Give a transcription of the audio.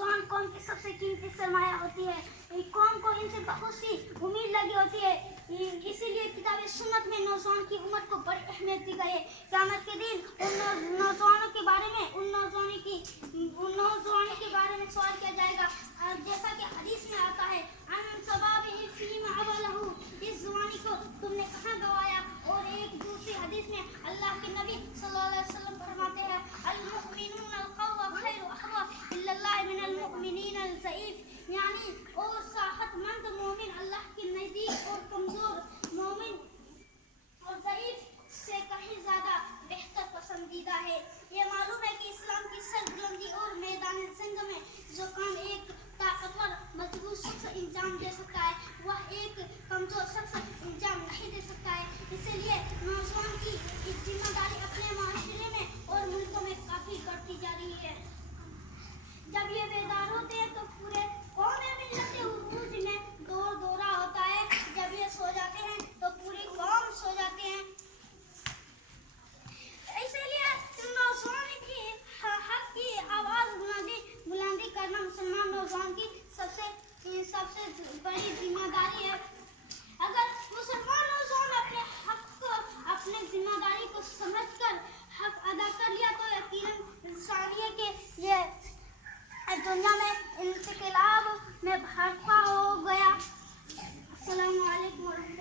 नौजवान कौम की सबसे कीमती सरमाया होती है। कौम को इनसे बहुत सी उम्मीद लगी होती है। इसीलिए किताब सुन्नत में नौजवान की उम्र को बड़ी अहमियत दी गई है। क़यामत के दिन उन नौजवानों के बारे में उन नौजवानों के बारे में सवाल किया जाएगा। जैसा कि हदीस में आता है, इस जवानी को तुमने कहाँ गवाया। और एक दूसरी हदीस में अल्लाह के नबी सल्लल्लाहु अलैहि वसल्लम फरमाते हैं, अल-मुमिनून अल-क़व्वा खैरु अहवा इल्लल्लाह मिनल मुमिनीन अल-ज़ईफ़, यानी और साहतमंद मोमिन अल्लाह के नज़दीक और कमज़ोर मोमिन और ज़ईफ़ से कहीं ज़्यादा बेहतर पसंदीदा है। ये मालूम है कि इस्लाम की सरबुलंदी और मैदान जंग में जो काम एक ताकतवर मजबूत शख्स इंजाम दे सकता है, वह एक कमजोर शख्स इंजाम नहीं दे सकता है। इसलिए नौजवान की जिम्मेदारी अपने माशरे में और मुल्कों में काफी बढ़ती जा रही है। जब ये बेदार होते हैं तो पूरे कौम मिलते उरूज में दौरा होता है। जब ये सो जाते हैं तो पूरी कौम सो जाते हैं। इसलिए नौजवान की हक की आवाज बुलंदी करना मुसलमान नौजवान की सबसे बड़ी जिम्मेदारी है। अगर मुसलमान नौजवान अपने हक को, अपने जिम्मेदारी को समझकर हक अदा कर लिया तो यकीनन इंसानियत के ये दुनिया में इंकलाब में बर्पा हो गया। अस्सलामु अलैकुम।